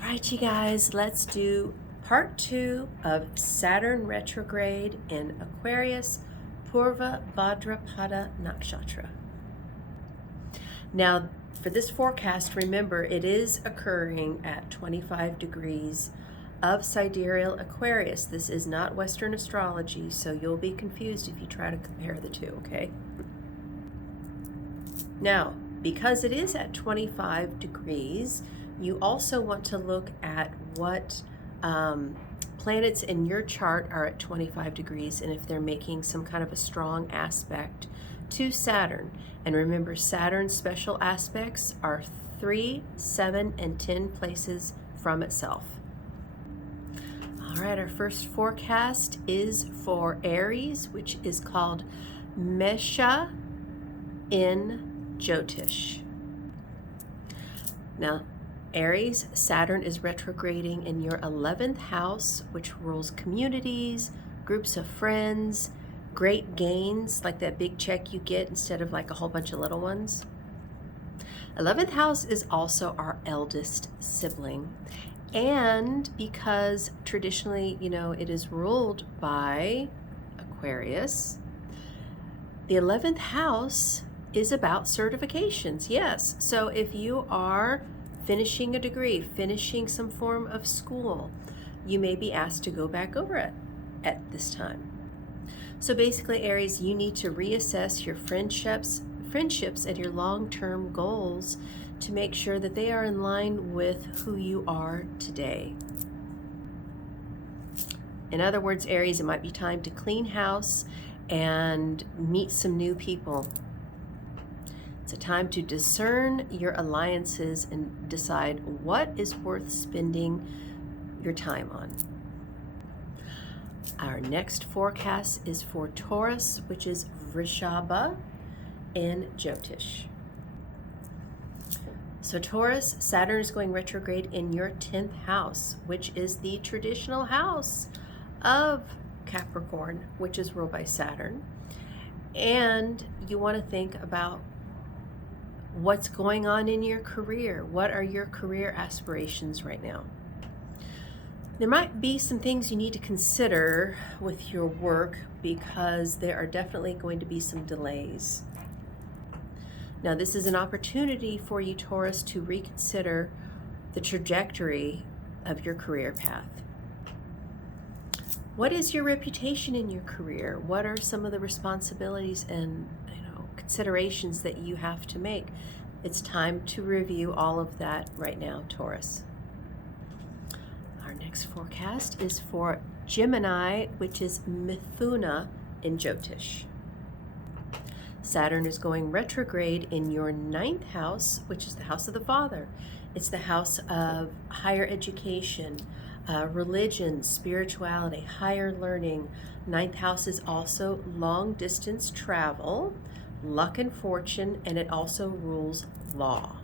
All right, you guys, let's do part 2 of Saturn retrograde in Aquarius, Purva Bhadrapada Nakshatra. Now, for this forecast, remember it is occurring at 25 degrees of sidereal Aquarius. This is not Western astrology, so you'll be confused if you try to compare the two, okay? Now, because it is at 25 degrees, you also want to look at what planets in your chart are at 25 degrees and if they're making some kind of a strong aspect to Saturn. And remember, Saturn's special aspects are 3, 7, and 10 places from itself. All right, our first forecast is for Aries, which is called Mesha in Jyotish. Now, Aries, Saturn is retrograding in your 11th house, which rules communities, groups of friends, great gains, like that big check you get instead of like a whole bunch of little ones. 11th house is also our eldest sibling. And because traditionally, it is ruled by Aquarius, the 11th house is about certifications. Yes. So if you are finishing a degree, finishing some form of school, you may be asked to go back over it at this time. So basically, Aries, you need to reassess your friendships and your long-term goals to make sure that they are in line with who you are today. In other words, Aries, it might be time to clean house and meet some new people. It's a time to discern your alliances and decide what is worth spending your time on. Our next forecast is for Taurus, which is Vrishabha in Jyotish. So Taurus, Saturn is going retrograde in your 10th house, which is the traditional house of Capricorn, which is ruled by Saturn. And you want to think about what's going on in your career. What are your career aspirations right now? There might be some things you need to consider with your work because there are definitely going to be some delays. Now, this is an opportunity for you, Taurus, to reconsider the trajectory of your career path. What is your reputation in your career? What are some of the responsibilities and considerations that you have to make? It's time to review all of that right now, Taurus. Our next forecast is for Gemini, which is Mithuna in Jyotish. Saturn is going retrograde in your 9th house, which is the house of the father. It's the house of higher education, religion, spirituality, higher learning. 9th house is also long distance travel, luck and fortune, and it also rules law.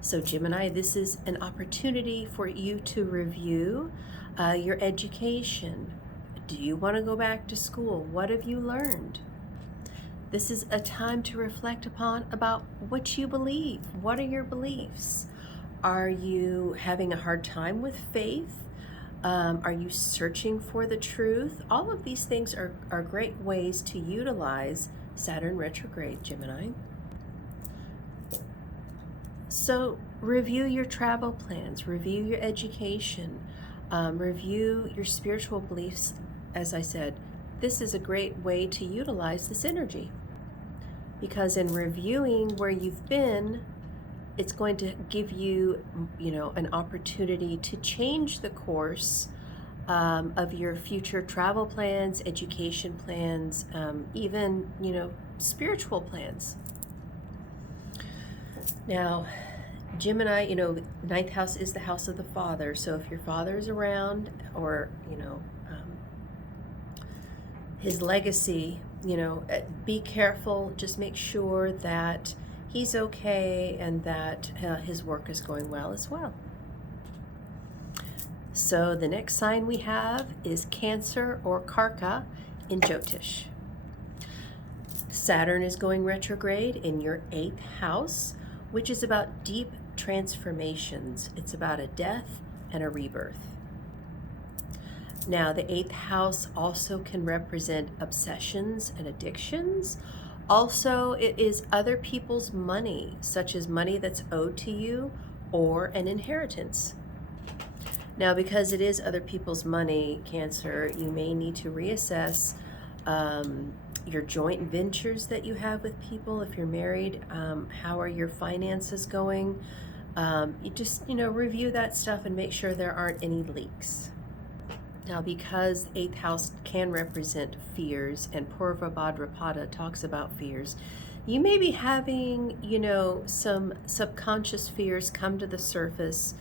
So Gemini, this is an opportunity for you to review your education. Do you want to go back to school? What have you learned? This is a time to reflect about what you believe. What are your beliefs? Are you having a hard time with faith? Are you searching for the truth? All of these things are great ways to utilize Saturn retrograde, Gemini. So review your travel plans, review your education, review your spiritual beliefs. As I said, this is a great way to utilize this energy because in reviewing where you've been, it's going to give you, an opportunity to change the course of your future travel plans, education plans, even, spiritual plans. Now, Gemini, 9th house is the house of the father. So if your father is around or, his legacy, be careful. Just make sure that he's okay and that his work is going well as well. So the next sign we have is Cancer or Karka in Jyotish. Saturn is going retrograde in your 8th house, which is about deep transformations. It's about a death and a rebirth. Now, the eighth house also can represent obsessions and addictions. Also, it is other people's money, such as money that's owed to you or an inheritance. Now, because it is other people's money, Cancer, you may need to reassess your joint ventures that you have with people. If you're married, how are your finances going? You just, review that stuff and make sure there aren't any leaks. Now, because the eighth house can represent fears, and Purva Bhadrapada talks about fears, you may be having, some subconscious fears come to the surface,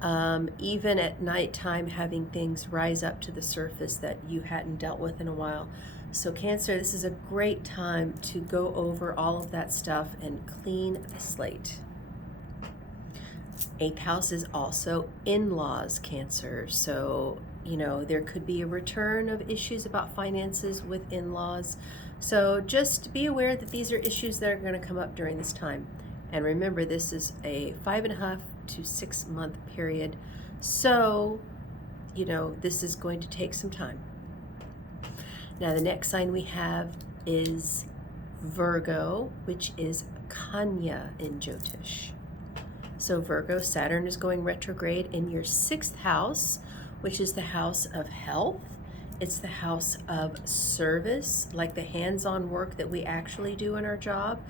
even at nighttime, having things rise up to the surface that you hadn't dealt with in a while. So Cancer, this is a great time to go over all of that stuff and clean the slate. Eighth house is also in-laws, Cancer. So, there could be a return of issues about finances with in-laws. So just be aware that these are issues that are going to come up during this time. And remember, this is a 5.5 to 6 month period. So, this is going to take some time. Now, the next sign we have is Virgo, which is Kanya in Jyotish. So Virgo, Saturn is going retrograde in your 6th house, which is the house of health. It's the house of service, like the hands-on work that we actually do in our job.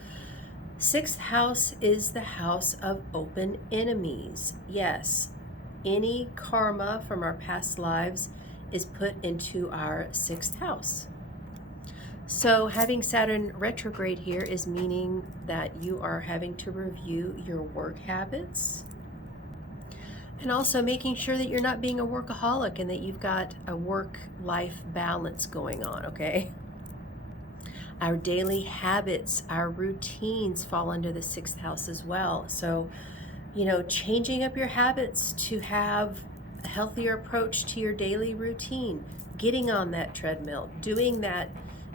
6th house is the house of open enemies. Yes, any karma from our past lives is put into our 6th house. So having Saturn retrograde here is meaning that you are having to review your work habits, and also making sure that you're not being a workaholic and that you've got a work-life balance going on, okay? Our daily habits, our routines fall under the 6th house as well. So, changing up your habits to have a healthier approach to your daily routine, getting on that treadmill, doing that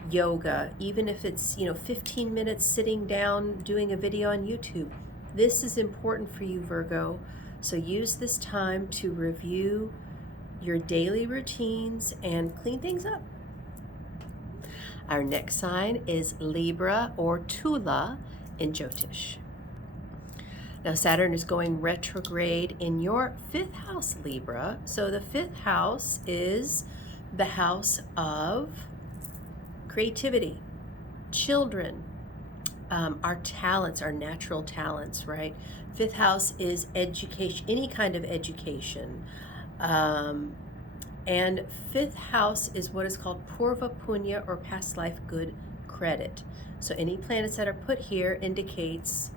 yoga, even if it's 15 minutes sitting down doing a video on YouTube. This is important for you, Virgo. So use this time to review your daily routines and clean things up. Our next sign is Libra or Tula in Jyotish. Now, Saturn is going retrograde in your 5th house, Libra. So the 5th house is the house of creativity, children, our talents, our natural talents, right? 5th house is education, any kind of education. And 5th house is what is called Purva Punya, or past life good credit. So any planets that are put here indicates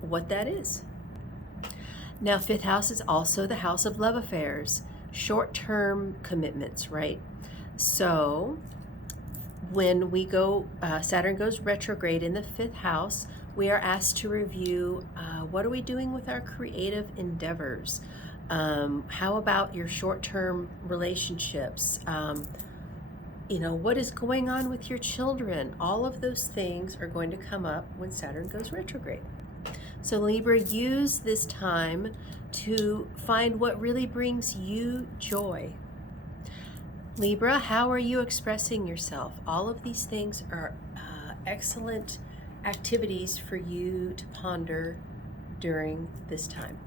what that is. Now, 5th house is also the house of love affairs, short-term commitments, right? So when we go, Saturn goes retrograde in the 5th house, we are asked to review what are we doing with our creative endeavors? How about your short-term relationships? What is going on with your children? All of those things are going to come up when Saturn goes retrograde. So Libra, use this time to find what really brings you joy. Libra, how are you expressing yourself? All of these things are excellent activities for you to ponder during this time.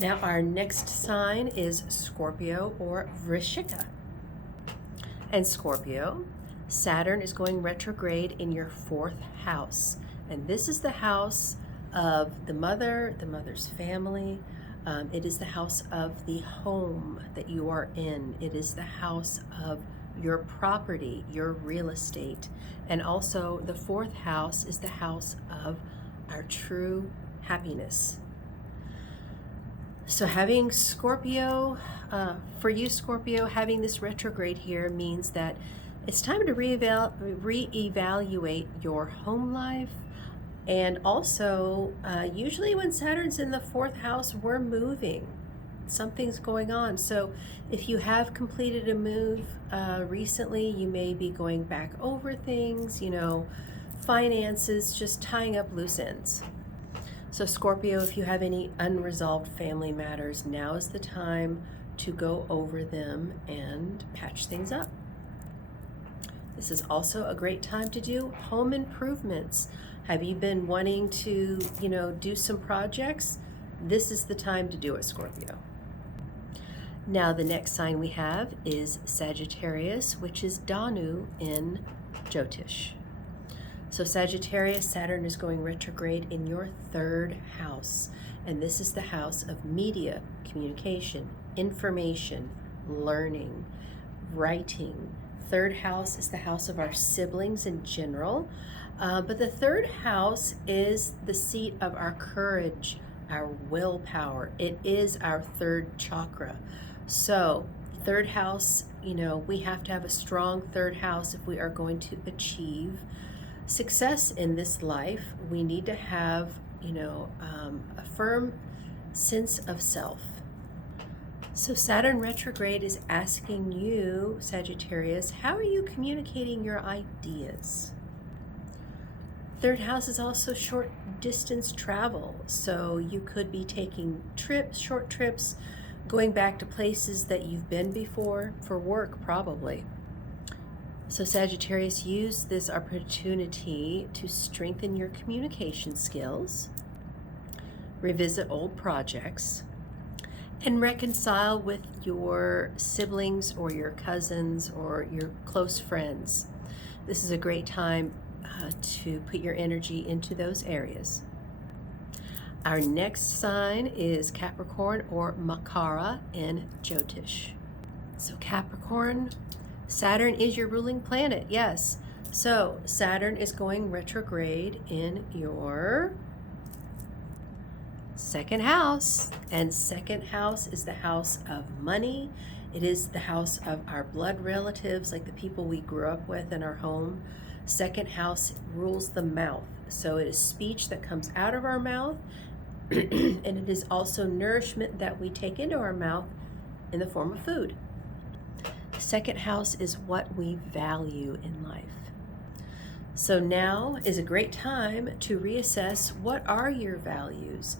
Now, our next sign is Scorpio or Vrishika. And Scorpio, Saturn is going retrograde in your 4th house. And this is the house of the mother's family. It is the house of the home that you are in. It is the house of your property, your real estate. And also the 4th house is the house of our true happiness. So having Scorpio, for you Scorpio, having this retrograde here means that it's time to reevaluate your home life. And also, usually when Saturn's in the 4th house, we're moving. Something's going on. So if you have completed a move recently, you may be going back over things, finances, just tying up loose ends. So Scorpio, if you have any unresolved family matters, now is the time to go over them and patch things up. This is also a great time to do home improvements. Have you been wanting to, do some projects? This is the time to do it, Scorpio. Now, the next sign we have is Sagittarius, which is Danu in Jyotish. So Sagittarius, Saturn is going retrograde in your third house. And this is the house of media, communication, information, learning, writing. Third house is the house of our siblings in general. But the third house is the seat of our courage, our willpower. It is our third chakra. So third house, we have to have a strong third house if we are going to achieve success in this life. We need to have, a firm sense of self. So Saturn retrograde is asking you, Sagittarius, how are you communicating your ideas? Third house is also short distance travel. So you could be taking trips, short trips, going back to places that you've been before for work, probably. So Sagittarius, use this opportunity to strengthen your communication skills, revisit old projects, and reconcile with your siblings or your cousins or your close friends. This is a great time to put your energy into those areas. Our next sign is Capricorn or Makara in Jyotish. So Capricorn, Saturn is your ruling planet, yes. So Saturn is going retrograde in your second house, and second house is the house of money. It is the house of our blood relatives, like the people we grew up with in our home. Second house rules the mouth. So it is speech that comes out of our mouth, and it is also nourishment that we take into our mouth in the form of food. Second house is what we value in life. So now is a great time to reassess, what are your values?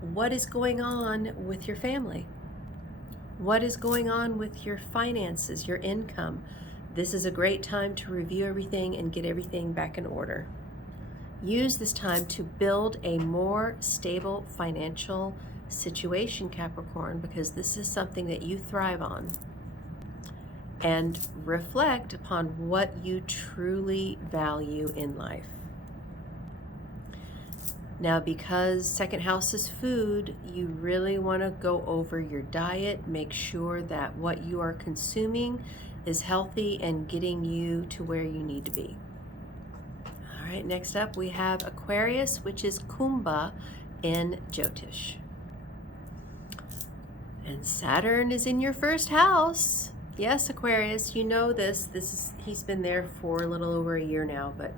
What is going on with your family? What is going on with your finances, your income? This is a great time to review everything and get everything back in order. Use this time to build a more stable financial situation, Capricorn, because this is something that you thrive on. And reflect upon what you truly value in life. Now, because second house is food, you really want to go over your diet. Make sure that what you are consuming is healthy and getting you to where you need to be. All right, next up we have Aquarius, which is Kumbha in Jyotish. And Saturn is in your first house. Yes, Aquarius, you know this. He's been there for a little over a year now, but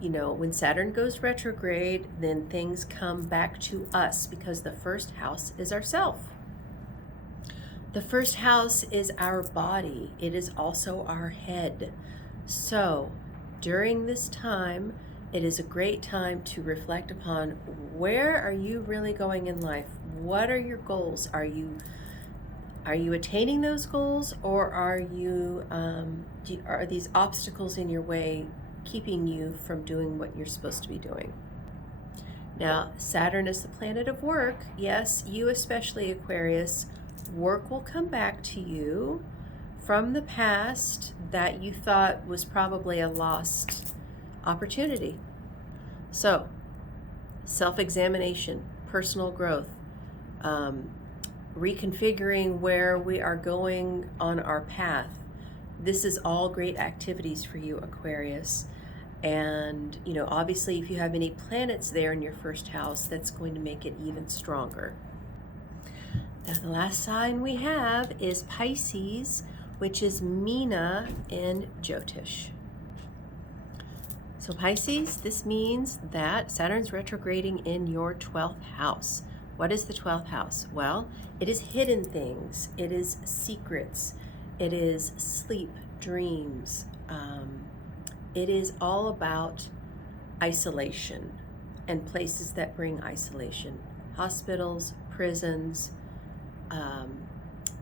when Saturn goes retrograde, then things come back to us because the first house is ourself. The first house is our body. It is also our head. So during this time, it is a great time to reflect upon, where are you really going in life? What are your goals? Are you attaining those goals, or are these obstacles in your way keeping you from doing what you're supposed to be doing? Now, Saturn is the planet of work. Yes, you especially, Aquarius, work will come back to you from the past that you thought was probably a lost opportunity. So, self-examination, personal growth, reconfiguring where we are going on our path. This is all great activities for you, Aquarius. And, obviously, if you have any planets there in your first house, that's going to make it even stronger. Now, the last sign we have is Pisces, which is Meena in Jyotish. So Pisces, this means that Saturn's retrograding in your 12th house. What is the 12th house? Well, it is hidden things. It is secrets. It is sleep, dreams. It is all about isolation. and places that bring isolation. Hospitals, prisons,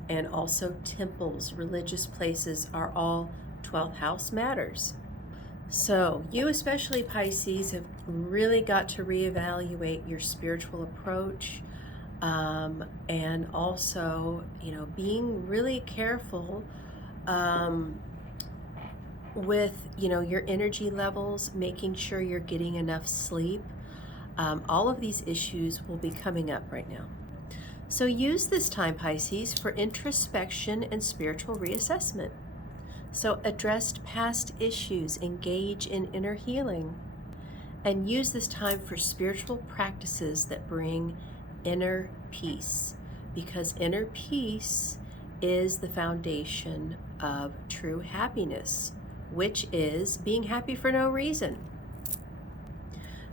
and also temples, religious places are all 12th house matters. So you, especially Pisces, have really got to reevaluate your spiritual approach, and also, being really careful with, your energy levels, making sure you're getting enough sleep. All of these issues will be coming up right now. So use this time, Pisces, for introspection and spiritual reassessment. So address past issues, engage in inner healing, and use this time for spiritual practices that bring inner peace, because inner peace is the foundation of true happiness, which is being happy for no reason.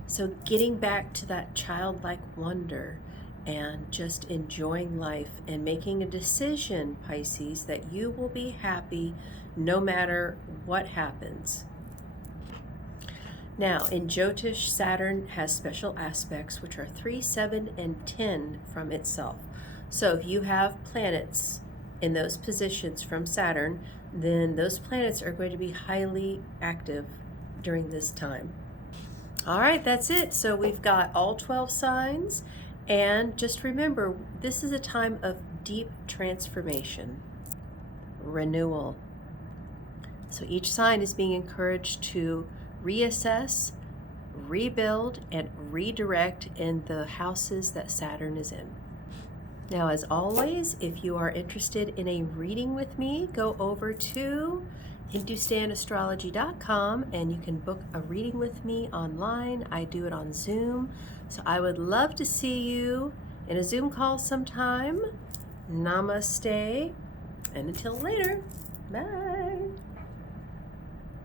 So getting back to that childlike wonder and just enjoying life and making a decision, Pisces, that you will be happy no matter what happens. Now, in Jyotish, Saturn has special aspects, which are 3, 7, and 10 from itself. So if you have planets in those positions from Saturn, then those planets are going to be highly active during this time. All right, that's it. So we've got all 12 signs. And just remember, this is a time of deep transformation, renewal. So each sign is being encouraged to reassess, rebuild, and redirect in the houses that Saturn is in. Now, as always, if you are interested in a reading with me, go over to HindustanAstrology.com and you can book a reading with me online. I do it on Zoom. So I would love to see you in a Zoom call sometime. Namaste. And until later, bye.